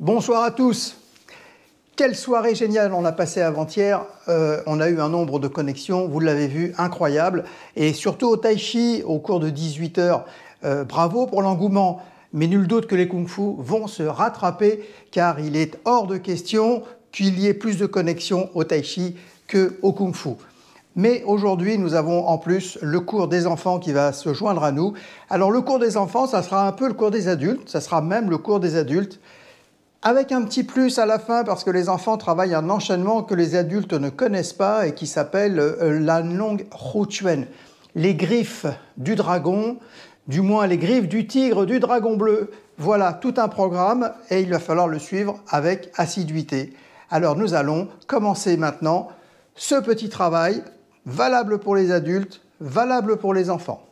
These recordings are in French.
Bonsoir à tous. Quelle soirée géniale on a passé avant-hier. On a eu un nombre de connexions, vous l'avez vu, incroyable. Et surtout au Tai Chi, au cours de 18 heures. Bravo pour l'engouement. Mais nul doute que les Kung Fu vont se rattraper car il est hors de question qu'il y ait plus de connexions au Tai Chi qu'au Kung Fu. Mais aujourd'hui, nous avons en plus le cours des enfants qui va se joindre à nous. Alors le cours des enfants, ça sera un peu le cours des adultes, ça sera même le cours des adultes, avec un petit plus à la fin parce que les enfants travaillent un enchaînement que les adultes ne connaissent pas et qui s'appelle la Nong Hu Chuan, les griffes du dragon, du moins les griffes du tigre, du dragon bleu. Voilà tout un programme et il va falloir le suivre avec assiduité. Alors nous allons commencer maintenant ce petit travail valable pour les adultes, valable pour les enfants.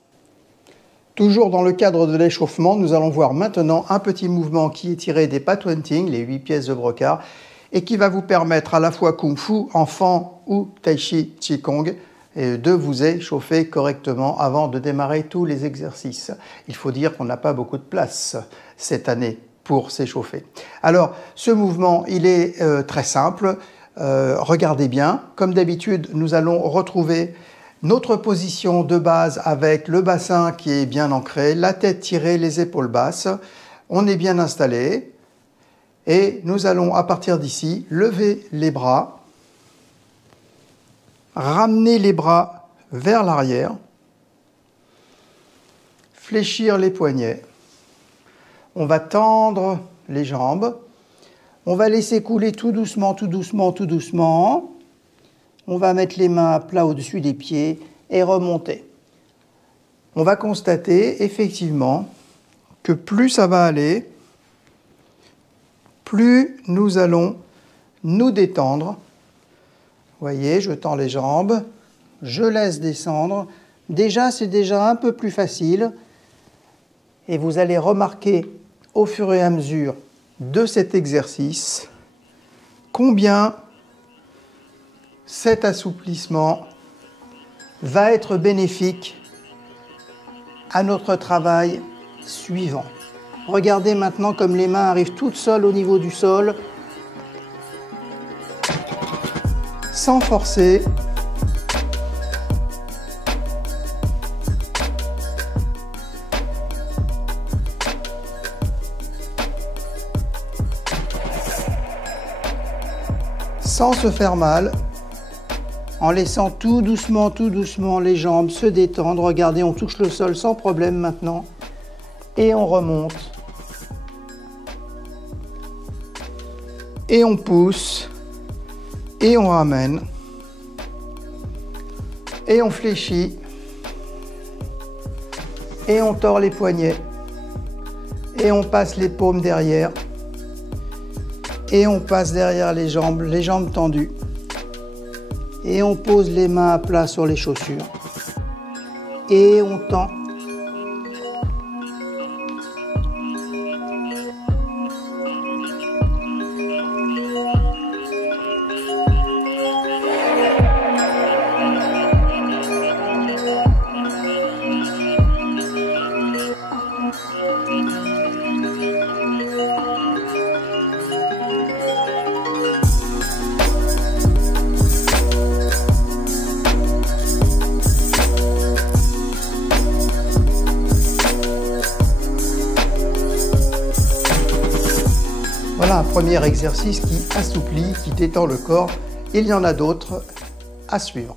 Toujours dans le cadre de l'échauffement, nous allons voir maintenant un petit mouvement qui est tiré des Patwenting, les 8 pièces de brocart, et qui va vous permettre à la fois Kung Fu, enfant ou Tai Chi, Qigong, de vous échauffer correctement avant de démarrer tous les exercices. Il faut dire qu'on n'a pas beaucoup de place cette année pour s'échauffer. Alors, ce mouvement, il est très simple. Regardez bien, comme d'habitude, nous allons retrouver notre position de base avec le bassin qui est bien ancré, la tête tirée, les épaules basses. On est bien installé et nous allons à partir d'ici lever les bras, ramener les bras vers l'arrière, fléchir les poignets. On va tendre les jambes. On va laisser couler tout doucement, tout doucement, tout doucement. On va mettre les mains à plat au-dessus des pieds et remonter. On va constater effectivement que plus ça va aller, plus nous allons nous détendre. Vous voyez, je tends les jambes, je laisse descendre. Déjà, c'est déjà un peu plus facile. Et vous allez remarquer au fur et à mesure de cet exercice combien cet assouplissement va être bénéfique à notre travail suivant. Regardez maintenant comme les mains arrivent toutes seules au niveau du sol, sans forcer. Sans se faire mal. En laissant tout doucement les jambes se détendre. Regardez, on touche le sol sans problème maintenant. Et on remonte. Et on pousse. Et on ramène. Et on fléchit. Et on tord les poignets. Et on passe les paumes derrière. Et on passe derrière les jambes tendues. Et on pose les mains à plat sur les chaussures. Et on tend. Voilà un premier exercice qui assouplit, qui détend le corps. Il y en a d'autres à suivre.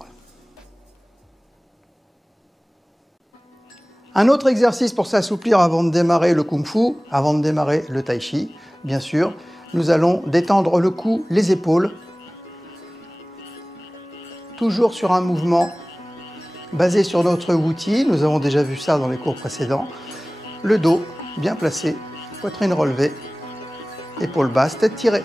Un autre exercice pour s'assouplir avant de démarrer le Kung Fu, avant de démarrer le Tai Chi, bien sûr. Nous allons détendre le cou, les épaules, toujours sur un mouvement basé sur notre Wuti. Nous avons déjà vu ça dans les cours précédents. Le dos bien placé, poitrine relevée. Épaules basses, tête tirée.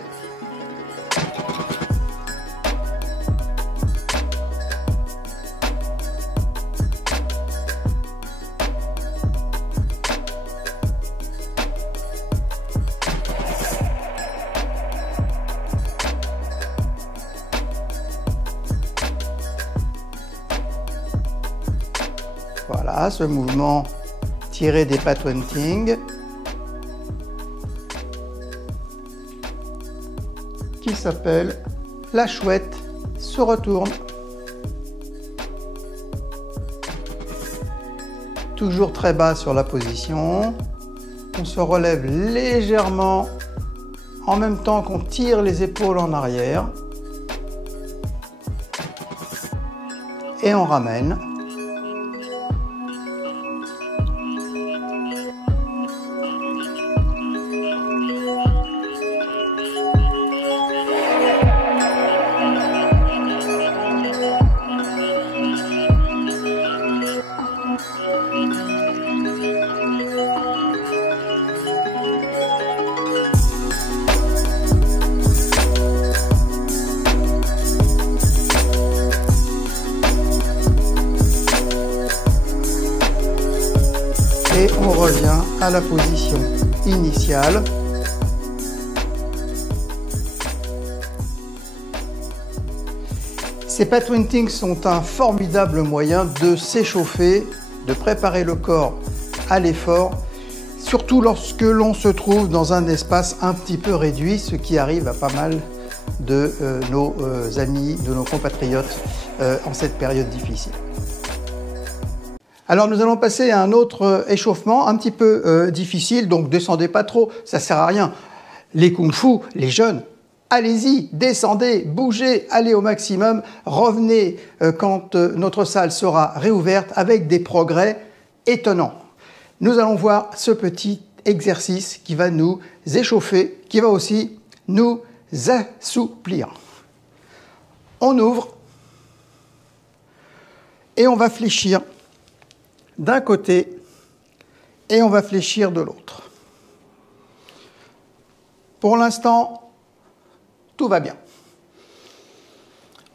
Voilà, ce mouvement tiré des Patwenting. qui s'appelle la chouette se retourne. Toujours très bas sur la position. On se relève légèrement en même temps qu'on tire les épaules en arrière. Et on ramène. Et on revient à la position initiale. Ces Pat-Wing sont un formidable moyen de s'échauffer, de préparer le corps à l'effort, surtout lorsque l'on se trouve dans un espace un petit peu réduit, ce qui arrive à pas mal de nos amis, de nos compatriotes en cette période difficile. Alors nous allons passer à un autre échauffement un petit peu difficile, donc descendez pas trop, ça sert à rien. Les kung-fu, les jeunes, allez-y, descendez, bougez, allez au maximum, revenez quand notre salle sera réouverte avec des progrès étonnants. Nous allons voir ce petit exercice qui va nous échauffer, qui va aussi nous assouplir. On ouvre et on va fléchir d'un côté et on va fléchir de l'autre. Pour l'instant, tout va bien.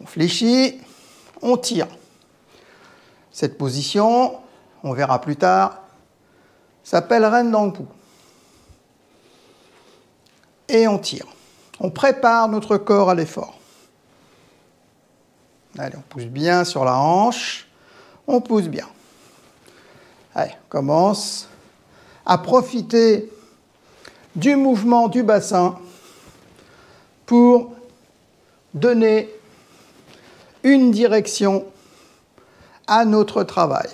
On fléchit, on tire. Cette position, on verra plus tard, s'appelle Ren Dangpu. Et on tire. On prépare notre corps à l'effort. Allez, on pousse bien sur la hanche, on pousse bien. Allez, on commence à profiter du mouvement du bassin pour donner une direction à notre travail.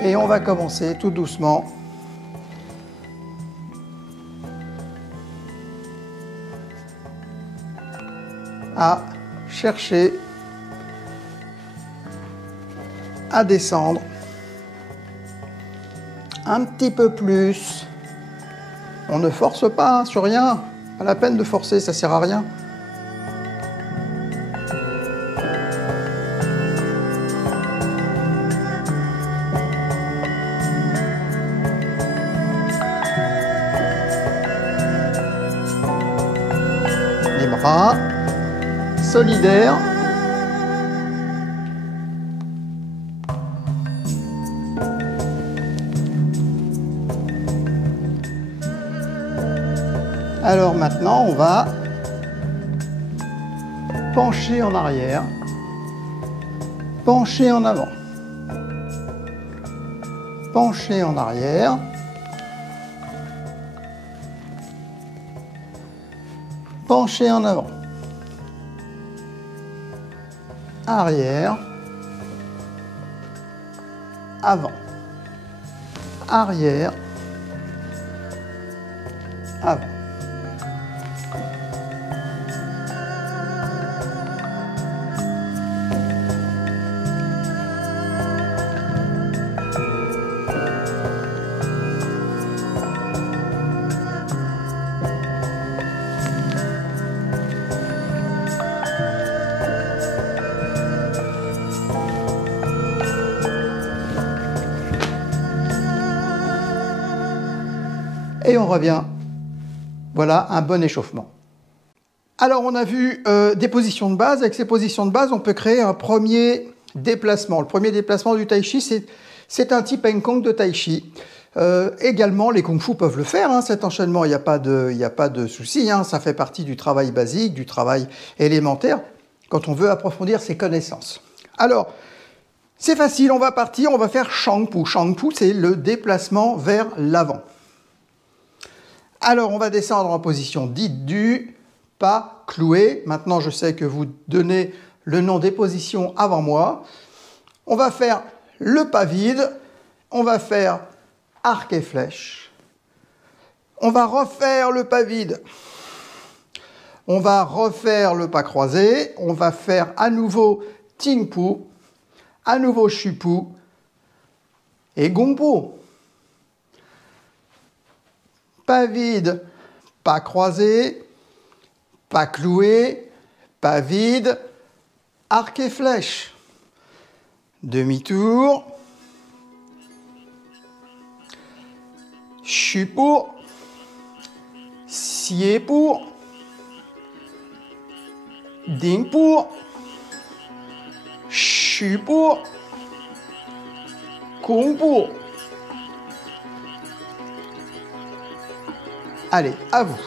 Et on va commencer tout doucement à chercher à descendre un petit peu plus. On ne force pas sur rien, pas la peine de forcer, ça sert à rien. Les bras solidaires. Alors maintenant, on va pencher en arrière, pencher en avant, pencher en arrière, pencher en avant, arrière, avant, arrière, avant. Et on revient. Voilà un bon échauffement. Alors on a vu des positions de base. Avec ces positions de base, on peut créer un premier déplacement. Le premier déplacement du Tai Chi, c'est un type Heng Kong de Tai Chi. Également, les kung-fu peuvent le faire, hein, cet enchaînement, il n'y a pas de souci, hein, ça fait partie du travail basique, du travail élémentaire, quand on veut approfondir ses connaissances. Alors, c'est facile, on va partir, on va faire Shangpu. Shangpu, c'est le déplacement vers l'avant. Alors, on va descendre en position dite du pas cloué. Maintenant, je sais que vous donnez le nom des positions avant moi. On va faire le pas vide, on va faire arc et flèche. On va refaire le pas vide. On va refaire le pas croisé. On va faire à nouveau Tingpu, à nouveau Shupu et Gongpu. Pas vide, pas croisé, pas cloué, pas vide, arc et flèche. Demi-tour. Shupu. Xiepu. Dingpu. Shupu. Gongpu. Allez, à vous.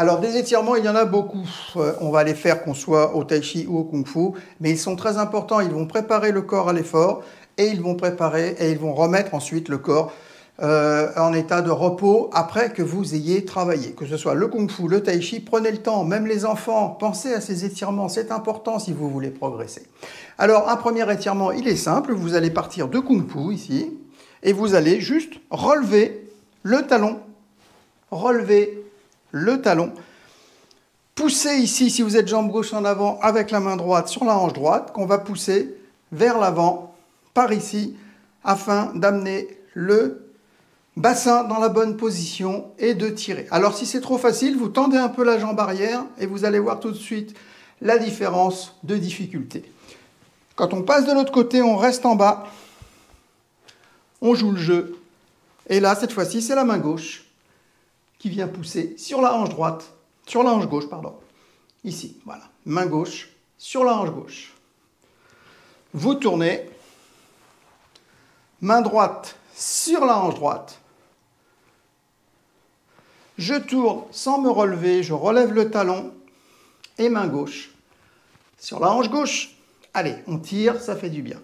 Alors des étirements, il y en a beaucoup. On va les faire qu'on soit au tai chi ou au kung fu, mais ils sont très importants. Ils vont préparer le corps à l'effort et ils vont remettre ensuite le corps en état de repos après que vous ayez travaillé. Que ce soit le kung fu, le tai chi, prenez le temps, même les enfants, pensez à ces étirements, c'est important si vous voulez progresser. Alors un premier étirement, il est simple, vous allez partir de kung fu ici, et vous allez juste relever le talon, relever le talon, poussez ici, si vous êtes jambe gauche en avant, avec la main droite sur la hanche droite, qu'on va pousser vers l'avant, par ici, afin d'amener le bassin dans la bonne position et de tirer. Alors si c'est trop facile, vous tendez un peu la jambe arrière et vous allez voir tout de suite la différence de difficulté. Quand on passe de l'autre côté, on reste en bas, on joue le jeu, et là, cette fois-ci, c'est la main gauche qui vient pousser sur la hanche droite, sur la hanche gauche, pardon. Ici, voilà. Main gauche sur la hanche gauche. Vous tournez. Main droite sur la hanche droite. Je tourne sans me relever, je relève le talon et main gauche sur la hanche gauche. Allez, on tire, ça fait du bien.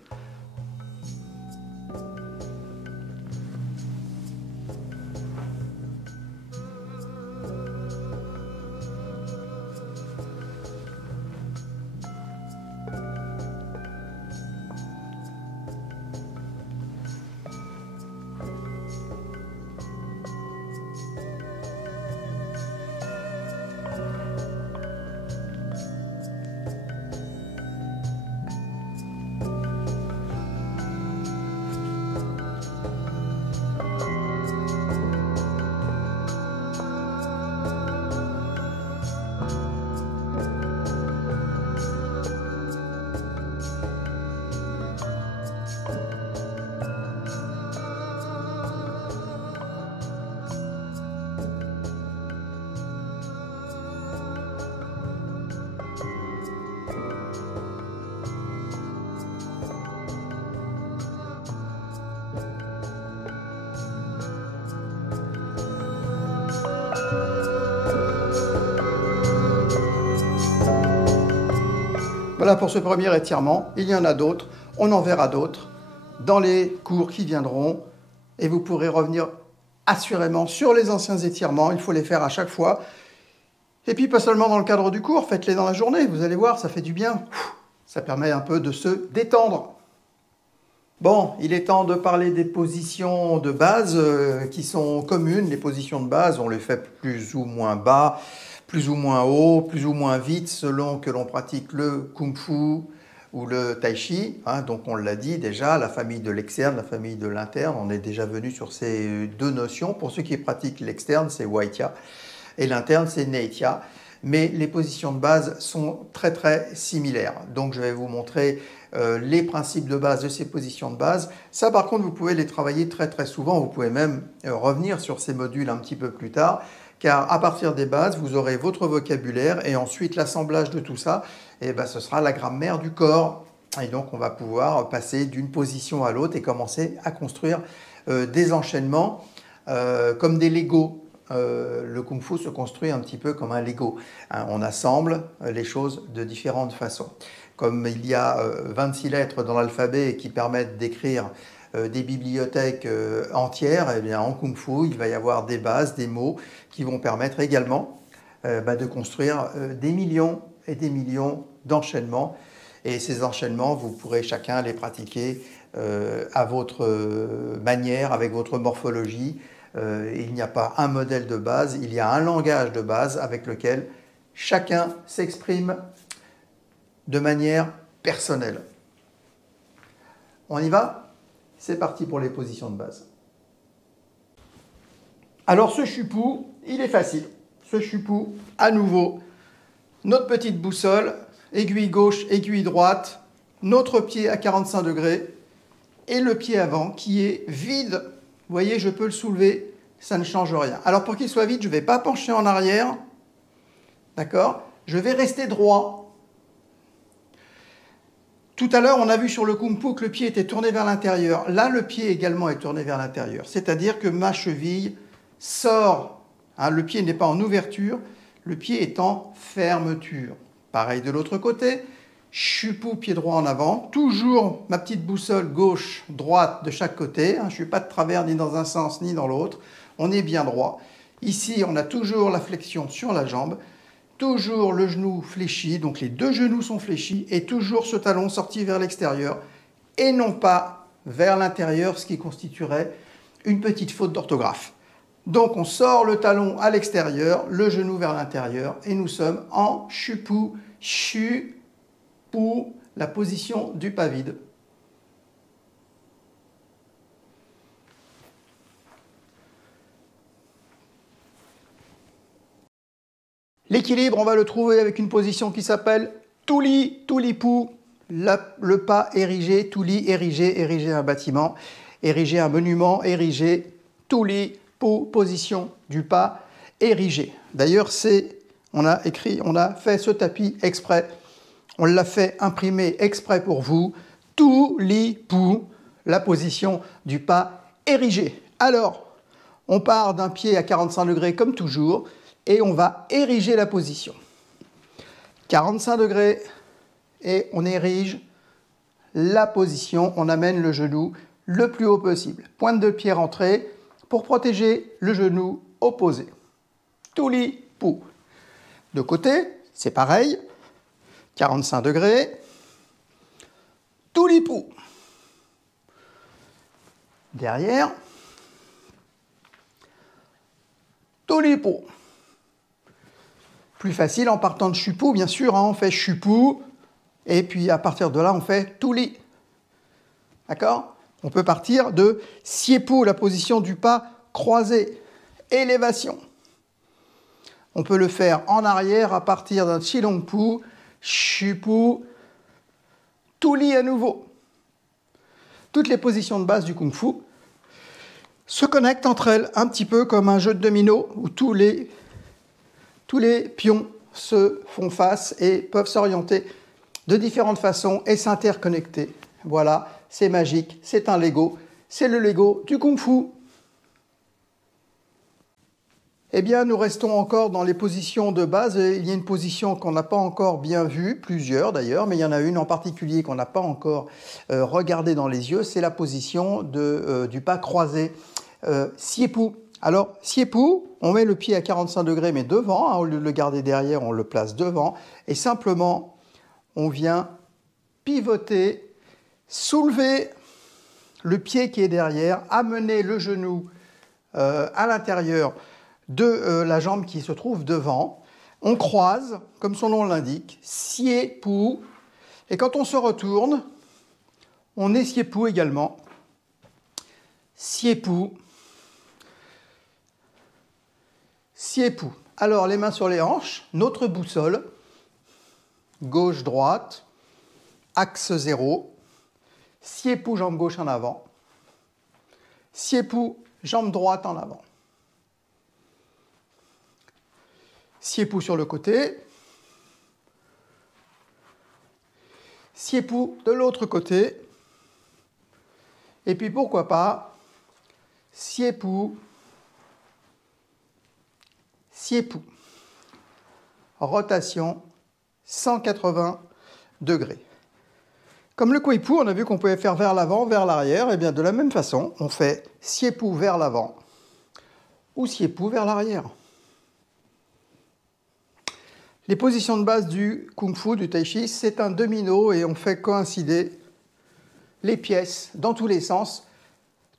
Voilà pour ce premier étirement. Il y en a d'autres, on en verra d'autres dans les cours qui viendront et vous pourrez revenir assurément sur les anciens étirements. Il faut les faire à chaque fois. Et puis pas seulement dans le cadre du cours, faites-les dans la journée, vous allez voir, ça fait du bien. Ça permet un peu de se détendre. Bon, il est temps de parler des positions de base qui sont communes. Les positions de base, on les fait plus ou moins bas, plus ou moins haut, plus ou moins vite, selon que l'on pratique le kung-fu ou le tai chi. Donc on l'a dit déjà, la famille de l'externe, la famille de l'interne, on est déjà venu sur ces deux notions. Pour ceux qui pratiquent l'externe, c'est Waitia, et l'interne, c'est Neitia. Mais les positions de base sont très très similaires. Donc je vais vous montrer les principes de base de ces positions de base. Ça par contre, vous pouvez les travailler très très souvent. Vous pouvez même revenir sur ces modules un petit peu plus tard. Car à partir des bases, vous aurez votre vocabulaire et ensuite l'assemblage de tout ça, et ce sera la grammaire du corps. Et donc on va pouvoir passer d'une position à l'autre et commencer à construire des enchaînements comme des Legos. Le Kung Fu se construit un petit peu comme un Lego. On assemble les choses de différentes façons. Comme il y a 26 lettres dans l'alphabet qui permettent d'écrire des bibliothèques entières, eh bien, en Kung Fu, il va y avoir des bases, des mots qui vont permettre également de construire des millions et des millions d'enchaînements. Et ces enchaînements, vous pourrez chacun les pratiquer à votre manière, avec votre morphologie. Il n'y a pas un modèle de base, il y a un langage de base avec lequel chacun s'exprime de manière personnelle. On y va ? C'est parti pour les positions de base. Alors ce Shupu, il est facile. Ce Shupu, à nouveau, notre petite boussole, aiguille gauche, aiguille droite, notre pied à 45 degrés et le pied avant qui est vide. Vous voyez, je peux le soulever, ça ne change rien. Alors pour qu'il soit vide, je ne vais pas pencher en arrière. D'accord ? Je vais rester droit. Tout à l'heure, on a vu sur le Kung Fu que le pied était tourné vers l'intérieur. Là, le pied également est tourné vers l'intérieur. C'est-à-dire que ma cheville sort. Le pied n'est pas en ouverture, le pied est en fermeture. Pareil de l'autre côté. Shupu, pied droit en avant. Toujours ma petite boussole gauche, droite de chaque côté. Je ne suis pas de travers ni dans un sens ni dans l'autre. On est bien droit. Ici, on a toujours la flexion sur la jambe. Toujours le genou fléchi, donc les deux genoux sont fléchis, et toujours ce talon sorti vers l'extérieur, et non pas vers l'intérieur, ce qui constituerait une petite faute d'orthographe. Donc on sort le talon à l'extérieur, le genou vers l'intérieur, et nous sommes en Shupu, Shupu, la position du pas vide. L'équilibre, on va le trouver avec une position qui s'appelle Tuli, Tulipu, le pas érigé, Tuli, érigé, ériger un bâtiment, ériger un monument, ériger, Tuli, Pu, position du pas érigé. D'ailleurs, on a fait ce tapis exprès, on l'a fait imprimer exprès pour vous, Tuli, Pu, la position du pas érigé. Alors, On part d'un pied à 45 degrés comme toujours et on va ériger la position. 45 degrés et on érige la position, on amène le genou le plus haut possible. Pointe de pied rentrée pour protéger le genou opposé. Tuli Pu. De côté, c'est pareil. 45 degrés. Tuli Pu. Derrière. Tuli Pu. Plus facile en partant de Shupu, bien sûr. On fait Shupu. Et puis à partir de là, on fait Tuli. D'accord? On peut partir de Siepu, la position du pas croisé. Élévation. On peut le faire en arrière à partir d'un Chilongpu, Shupu, Tuli à nouveau. Toutes les positions de base du Kung Fu se connectent entre elles un petit peu comme un jeu de domino où tous les pions se font face et peuvent s'orienter de différentes façons et s'interconnecter. Voilà, c'est magique, c'est un Lego, c'est le Lego du Kung Fu. Eh bien, nous restons encore dans les positions de base. Il y a une position qu'on n'a pas encore bien vue, plusieurs d'ailleurs, mais il y en a une en particulier qu'on n'a pas encore regardée dans les yeux, c'est la position du pas croisé, Siepu. Alors, Siepu, on met le pied à 45 degrés, mais devant, hein, au lieu de le garder derrière, on le place devant, et simplement, on vient pivoter, soulever le pied qui est derrière, amener le genou à l'intérieur de la jambe qui se trouve devant. On croise, comme son nom l'indique, Siepu. Et quand on se retourne, on est Siepu également. Siepu. Siepu. Alors, les mains sur les hanches, notre boussole. Gauche-droite. Axe 0. Siepu, jambe gauche en avant. Siepu, jambe droite en avant. Siepu sur le côté. Siepu de l'autre côté. Et puis pourquoi pas, Siepu, Siepu. Rotation 180 degrés. Comme le Kouipu, on a vu qu'on pouvait faire vers l'avant, vers l'arrière. Et bien de la même façon, on fait Siepu vers l'avant ou Siepu vers l'arrière. Les positions de base du Kung Fu, du Tai Chi, c'est un domino et on fait coïncider les pièces dans tous les sens.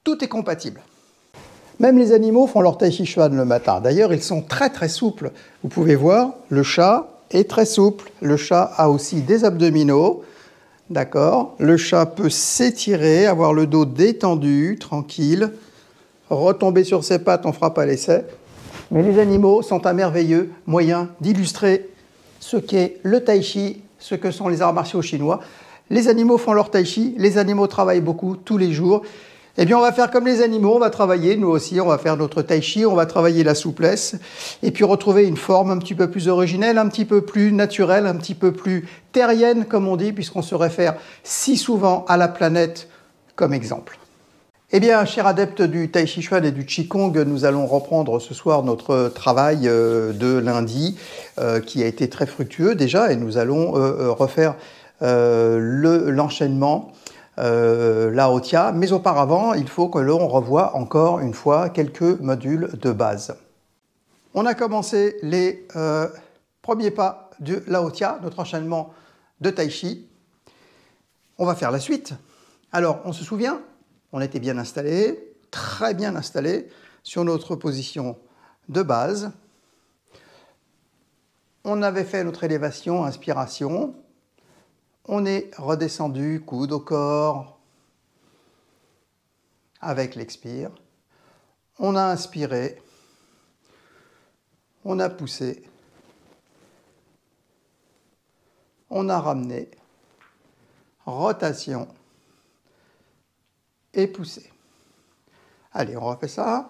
Tout est compatible. Même les animaux font leur Tai Chi Chuan le matin. D'ailleurs, ils sont très très souples. Vous pouvez voir, le chat est très souple. Le chat a aussi des abdominaux. D'accord? Le chat peut s'étirer, avoir le dos détendu, tranquille, retomber sur ses pattes, on fera pas l'essai. Mais les animaux sont un merveilleux moyen d'illustrer ce qu'est le Tai Chi, ce que sont les arts martiaux chinois. Les animaux font leur Tai Chi, les animaux travaillent beaucoup tous les jours. Eh bien, on va faire comme les animaux, on va travailler, nous aussi, on va faire notre Tai Chi, on va travailler la souplesse, et puis retrouver une forme un petit peu plus originelle, un petit peu plus naturelle, un petit peu plus terrienne, comme on dit, puisqu'on se réfère si souvent à la planète comme exemple. Eh bien, chers adeptes du Tai Chi Chuan et du Qigong, nous allons reprendre ce soir notre travail de lundi, qui a été très fructueux déjà, et nous allons refaire l'enchaînement Lao Tia. Mais auparavant, il faut que l'on revoie encore une fois quelques modules de base. On a commencé les premiers pas de Lao Tia, notre enchaînement de Tai Chi. On va faire la suite. Alors, on se souvient ? On était bien installé, très bien installé sur notre position de base. On avait fait notre élévation, inspiration. On est redescendu, coude au corps, avec l'expire. On a inspiré. On a poussé. On a ramené. Rotation. Et pousser. Allez, on refait ça.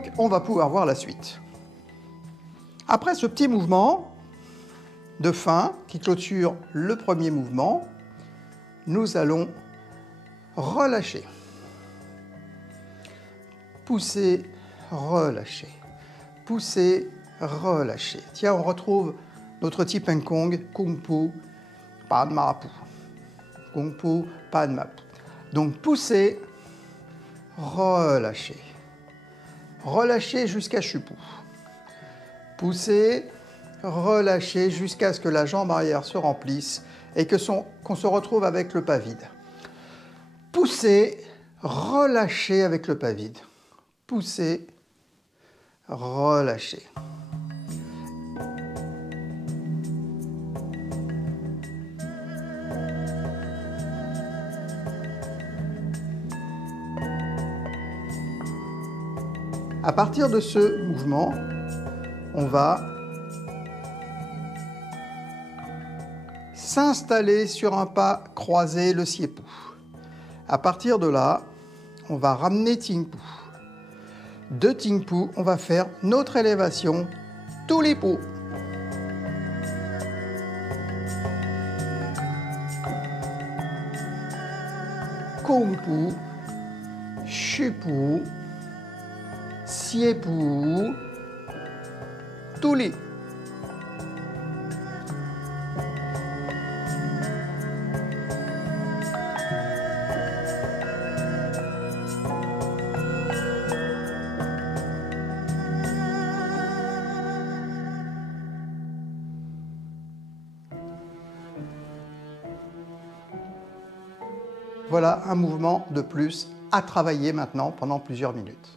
Donc, on va pouvoir voir la suite. Après ce petit mouvement de fin qui clôture le premier mouvement, nous allons relâcher. Pousser, relâcher. Pousser, relâcher. Tiens, on retrouve notre Tipen Kong, Kung Pu, Padma Pu. Kung Pu, Padma Pu. Donc pousser, relâcher. Relâcher jusqu'à Shupu. Pousser, relâcher jusqu'à ce que la jambe arrière se remplisse et qu'on se retrouve avec le pas vide. Pousser, relâcher avec le pas vide. Pousser, relâcher. À partir de ce mouvement, on va s'installer sur un pas croisé, le Siepu. À partir de là, on va ramener Tingpu. De Tingpu, on va faire notre élévation Tulipu. Kung-Pu, Shupu, Siepu, Tuli. Voilà un mouvement de plus à travailler maintenant pendant plusieurs minutes.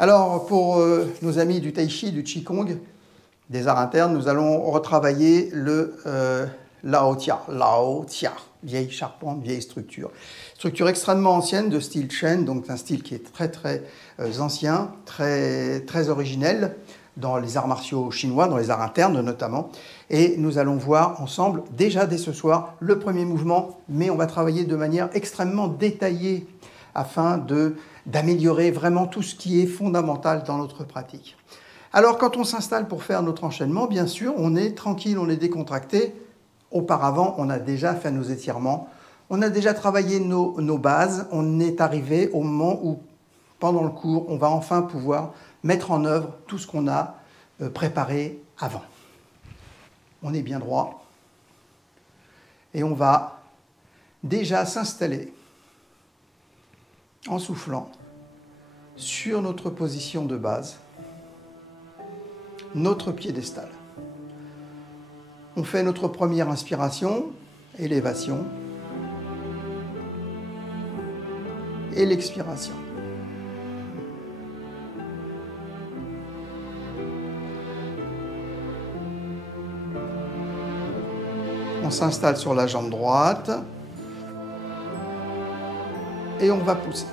Alors, pour nos amis du Tai Chi, du Qigong, des arts internes, nous allons retravailler le Lao Tia. Lao Tia, vieille charpente, vieille structure. Structure extrêmement ancienne de style Chen, donc un style qui est très ancien, très originel dans les arts martiaux chinois, dans les arts internes notamment. Et nous allons voir ensemble, déjà dès ce soir, le premier mouvement, mais on va travailler de manière extrêmement détaillée afin d'améliorer vraiment tout ce qui est fondamental dans notre pratique. Alors quand on s'installe pour faire notre enchaînement, bien sûr, on est tranquille, on est décontracté. Auparavant, on a déjà fait nos étirements, on a déjà travaillé nos bases, on est arrivé au moment où, pendant le cours, on va enfin pouvoir mettre en œuvre tout ce qu'on a préparé avant. On est bien droit et on va déjà s'installer en soufflant sur notre position de base, notre piédestal. On fait notre première inspiration, élévation, et l'expiration. On s'installe sur la jambe droite et on va pousser.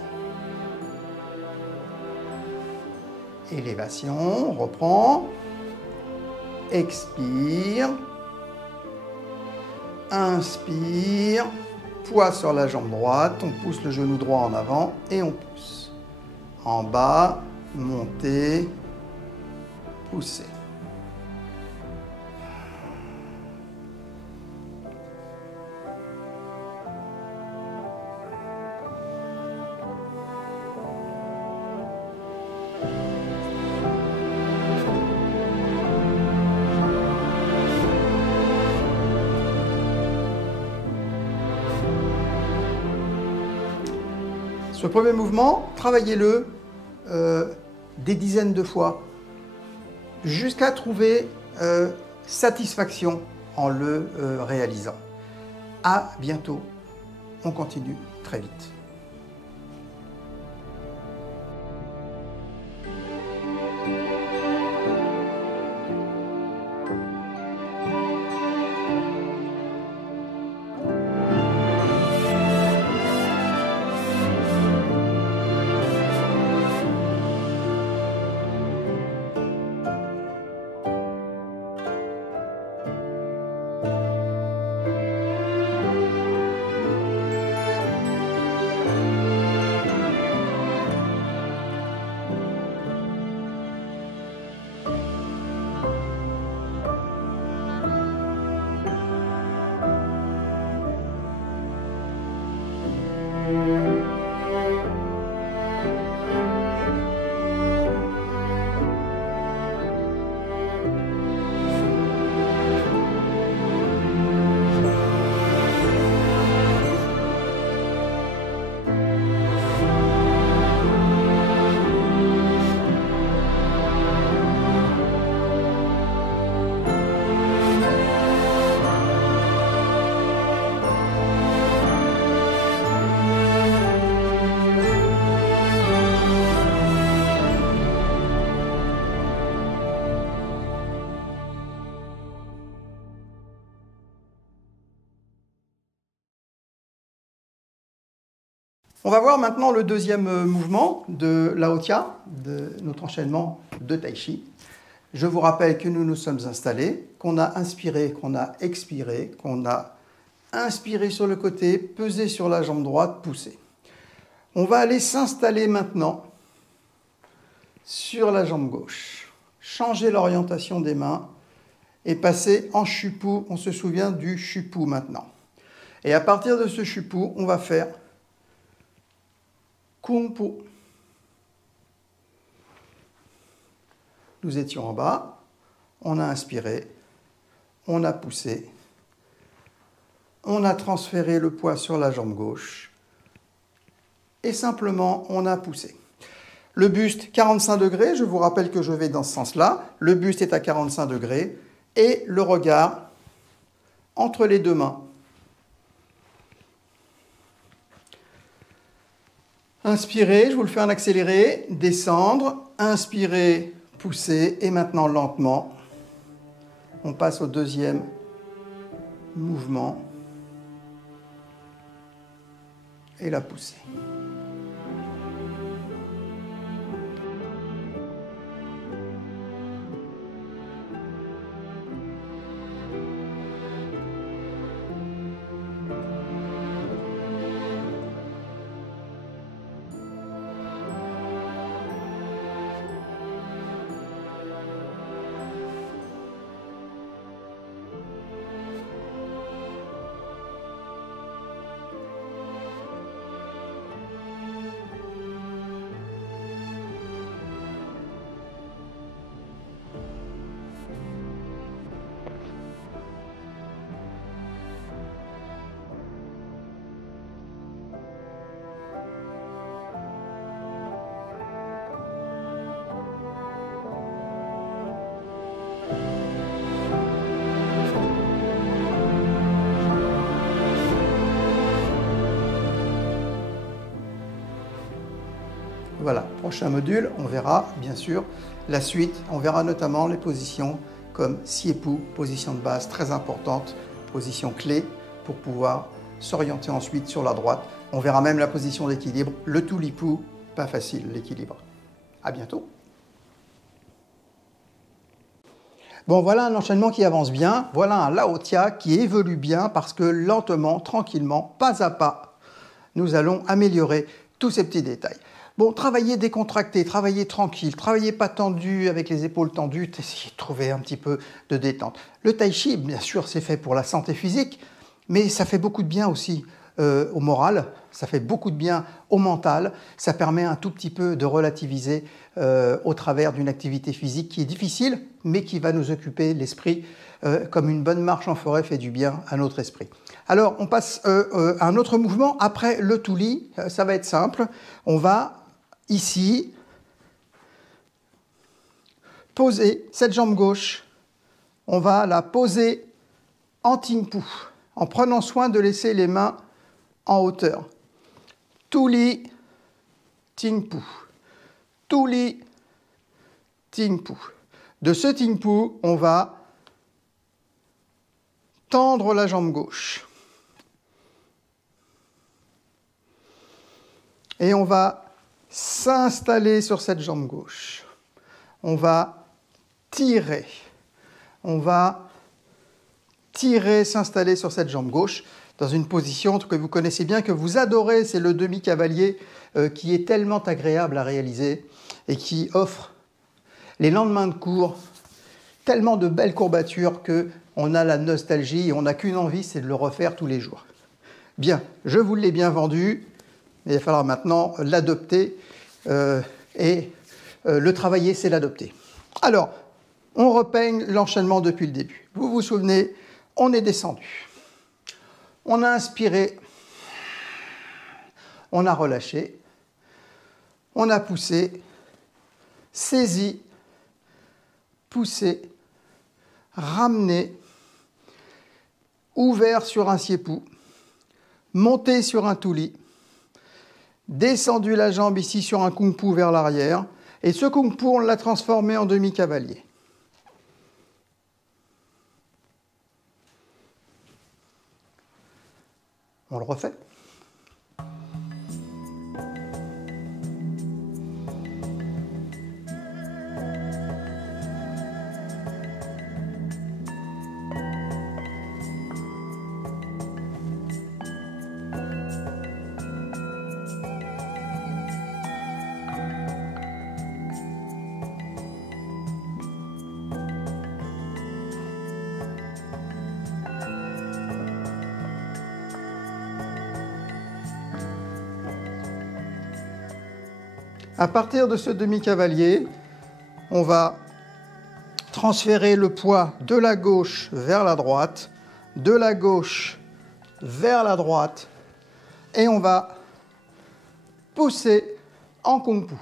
Élévation, on reprend, expire, inspire, poids sur la jambe droite, on pousse le genou droit en avant et on pousse. En bas, montez, poussez. Ce premier mouvement, travaillez-le des dizaines de fois jusqu'à trouver satisfaction en le réalisant. À bientôt, on continue très vite. On va voir maintenant le deuxième mouvement de Lao-Tia, de notre enchaînement de Tai Chi. Je vous rappelle que nous nous sommes installés, qu'on a inspiré, qu'on a expiré, qu'on a inspiré sur le côté, pesé sur la jambe droite, poussé. On va aller s'installer maintenant sur la jambe gauche. Changer l'orientation des mains et passer en Shupu. On se souvient du Shupu maintenant. Et à partir de ce Shupu, on va faire Kung Pu. Nous étions en bas, on a inspiré, on a poussé, on a transféré le poids sur la jambe gauche et simplement on a poussé. Le buste 45 degrés, je vous rappelle que je vais dans ce sens-là, le buste est à 45 degrés et le regard entre les deux mains. Inspirez, je vous le fais en accéléré, descendre, inspirez, pousser, et maintenant lentement, on passe au deuxième mouvement, et la poussée. Voilà, prochain module, on verra bien sûr la suite. On verra notamment les positions comme Siepou, position de base très importante, position clé pour pouvoir s'orienter ensuite sur la droite. On verra même la position d'équilibre, le Tulipou, pas facile l'équilibre. À bientôt. Bon, voilà un enchaînement qui avance bien. Voilà un Laotia qui évolue bien parce que lentement, tranquillement, pas à pas, nous allons améliorer tous ces petits détails. Bon, travailler décontracté, travailler tranquille, travailler pas tendu, avec les épaules tendues, essayer de trouver un petit peu de détente. Le tai chi, bien sûr, c'est fait pour la santé physique, mais ça fait beaucoup de bien aussi au moral, ça fait beaucoup de bien au mental, ça permet un tout petit peu de relativiser au travers d'une activité physique qui est difficile, mais qui va nous occuper l'esprit, comme une bonne marche en forêt fait du bien à notre esprit. Alors, on passe à un autre mouvement. Après le Tuli, ça va être simple. On va, ici, poser cette jambe gauche. On va la poser en Tingpu, en prenant soin de laisser les mains en hauteur. Tuli, Tingpu. Tuli, Tingpu. De ce Tingpu, on va tendre la jambe gauche. Et on va s'installer sur cette jambe gauche. On va tirer. On va tirer, s'installer sur cette jambe gauche dans une position que vous connaissez bien, que vous adorez, c'est le demi-cavalier qui est tellement agréable à réaliser et qui offre les lendemains de cours tellement de belles courbatures qu'on a la nostalgie et on n'a qu'une envie, c'est de le refaire tous les jours. Bien, je vous l'ai bien vendu, mais il va falloir maintenant l'adopter et le travailler, c'est l'adopter. Alors, on repeigne l'enchaînement depuis le début. Vous vous souvenez, on est descendu. On a inspiré, on a relâché, on a poussé, saisi, poussé, ramené, ouvert sur un Siepou, monté sur un Tuli, descendu la jambe ici sur un Kung Pu vers l'arrière, et ce Kung Pu, on l'a transformé en demi-cavalier. On le refait. À partir de ce demi-cavalier, on va transférer le poids de la gauche vers la droite, de la gauche vers la droite, et on va pousser en Kung Pu.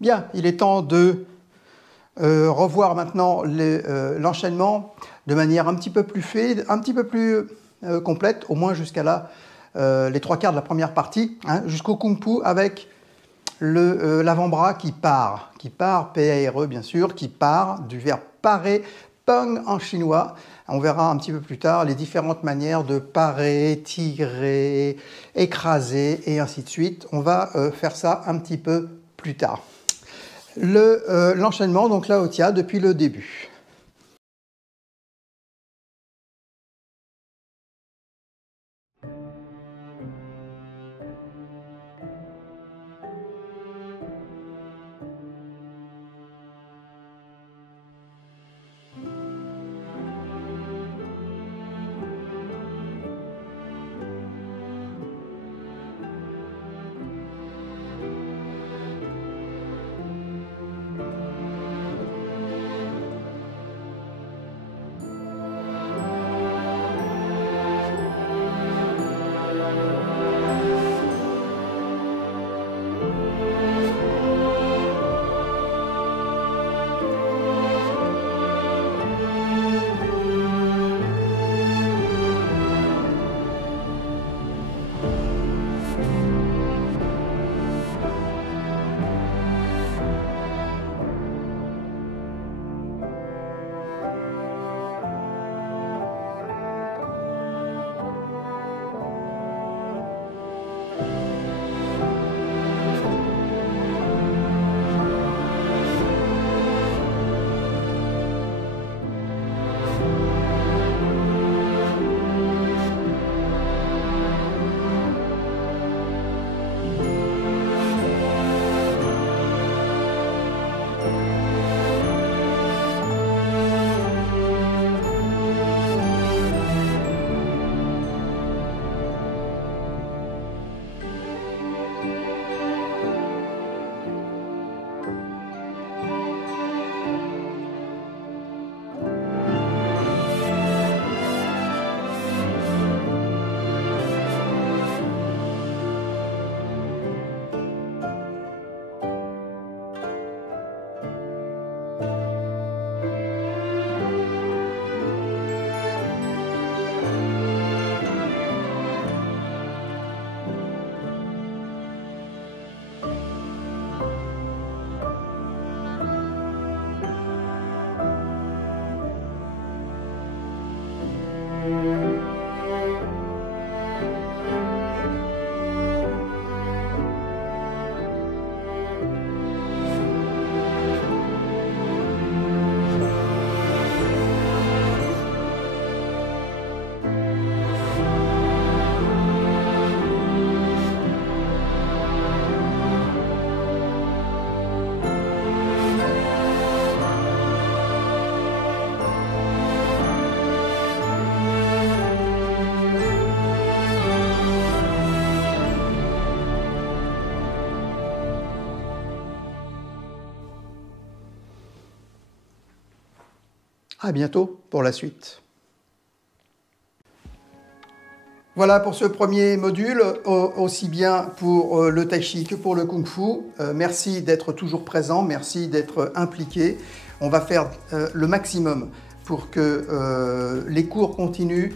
Bien, il est temps de revoir maintenant l'enchaînement de manière un petit peu plus fluide, un petit peu plus complète, au moins jusqu'à là, les 3/4 de la première partie, hein, jusqu'au Kung Fu avec l'avant-bras qui part, P-A-R-E bien sûr, qui part du verbe parer, peng en chinois. On verra un petit peu plus tard les différentes manières de parer, tirer, écraser et ainsi de suite. On va faire ça un petit peu plus tard. L'enchaînement, donc là, Otia, depuis le début. À bientôt pour la suite. Voilà pour ce premier module, aussi bien pour le Tai Chi que pour le Kung Fu. Merci d'être toujours présent, merci d'être impliqué. On va faire le maximum pour que les cours continuent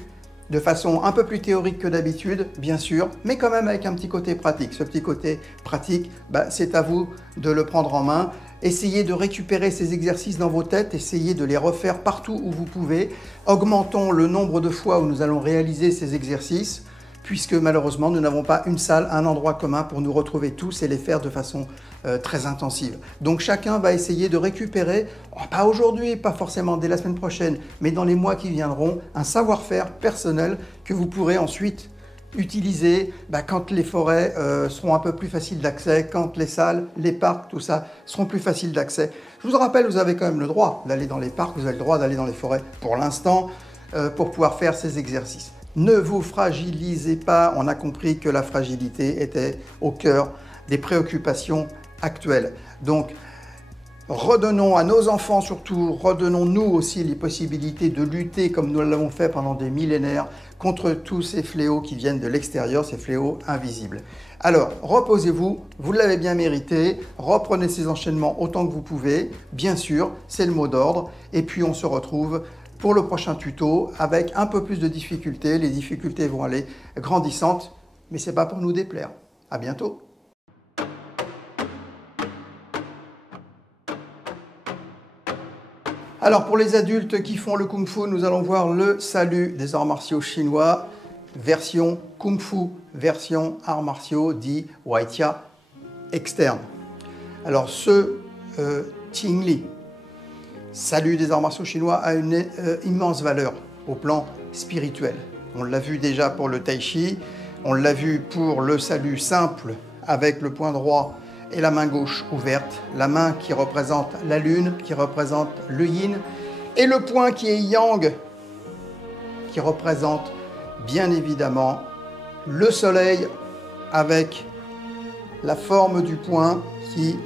de façon un peu plus théorique que d'habitude, bien sûr, mais quand même avec un petit côté pratique. Ce petit côté pratique, c'est à vous de le prendre en main. Essayez de récupérer ces exercices dans vos têtes, essayez de les refaire partout où vous pouvez. Augmentons le nombre de fois où nous allons réaliser ces exercices, puisque malheureusement, nous n'avons pas une salle, un endroit commun pour nous retrouver tous et les faire de façon très intensive. Donc chacun va essayer de récupérer, pas aujourd'hui, pas forcément dès la semaine prochaine, mais dans les mois qui viendront, un savoir-faire personnel que vous pourrez ensuite utiliser quand les forêts seront un peu plus faciles d'accès, quand les salles, les parcs, tout ça seront plus faciles d'accès. Je vous rappelle, vous avez quand même le droit d'aller dans les parcs, vous avez le droit d'aller dans les forêts pour l'instant, pour pouvoir faire ces exercices. Ne vous fragilisez pas, on a compris que la fragilité était au cœur des préoccupations actuelles. Donc, Redonnons à nos enfants surtout, redonnons-nous aussi les possibilités de lutter comme nous l'avons fait pendant des millénaires contre tous ces fléaux qui viennent de l'extérieur, ces fléaux invisibles. Alors, reposez-vous, vous l'avez bien mérité, reprenez ces enchaînements autant que vous pouvez, bien sûr, c'est le mot d'ordre, et puis on se retrouve pour le prochain tuto avec un peu plus de difficultés. Les difficultés vont aller grandissantes, mais ce n'est pas pour nous déplaire. À bientôt. Alors pour les adultes qui font le Kung Fu, nous allons voir le salut des arts martiaux chinois, version Kung Fu, version arts martiaux dit Waitia externe. Alors ce Ting Li, salut des arts martiaux chinois, a une immense valeur au plan spirituel. On l'a vu déjà pour le Tai Chi, on l'a vu pour le salut simple avec le poing droit et la main gauche ouverte, la main qui représente la lune, qui représente le yin, et le poing qui est yang, qui représente bien évidemment le soleil avec la forme du poing qui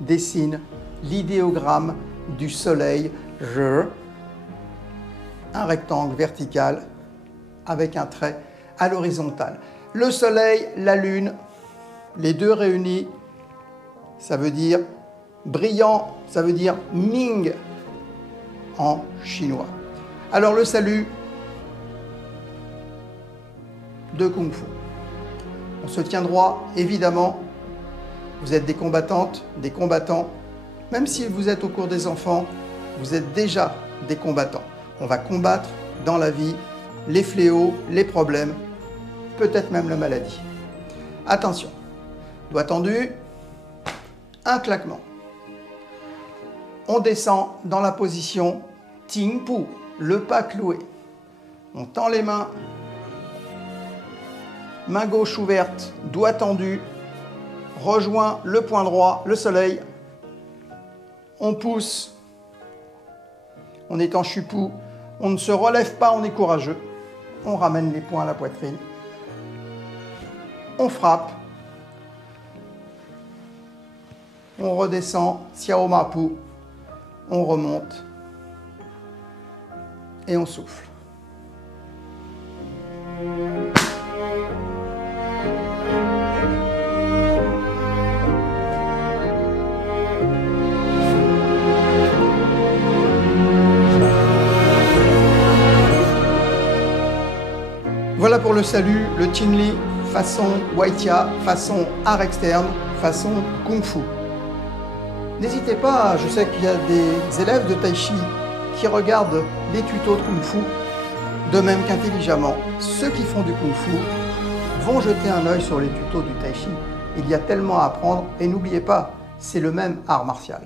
dessine l'idéogramme du soleil, un rectangle vertical avec un trait à l'horizontale. Le soleil, la lune, les deux réunis, ça veut dire brillant, ça veut dire Ming en chinois. Alors le salut de Kung Fu. On se tient droit, évidemment. Vous êtes des combattantes, des combattants. Même si vous êtes au cours des enfants, vous êtes déjà des combattants. On va combattre dans la vie les fléaux, les problèmes, peut-être même la maladie. Attention. Doigt tendu, un claquement. On descend dans la position Ting Pu, le pas cloué. On tend les mains, main gauche ouverte, doigt tendu, rejoint le poing droit, le soleil. On pousse, on est en Shipu, on ne se relève pas, on est courageux. On ramène les poings à la poitrine. On frappe. On redescend, Xiao Ma Pu, on remonte et on souffle. Voilà pour le salut, le Ting Li, façon Waitia, façon art externe, façon Kung Fu. N'hésitez pas, je sais qu'il y a des élèves de Tai Chi qui regardent les tutos de Kung Fu, de même qu'intelligemment, ceux qui font du Kung Fu vont jeter un œil sur les tutos du Tai Chi. Il y a tellement à apprendre et n'oubliez pas, c'est le même art martial.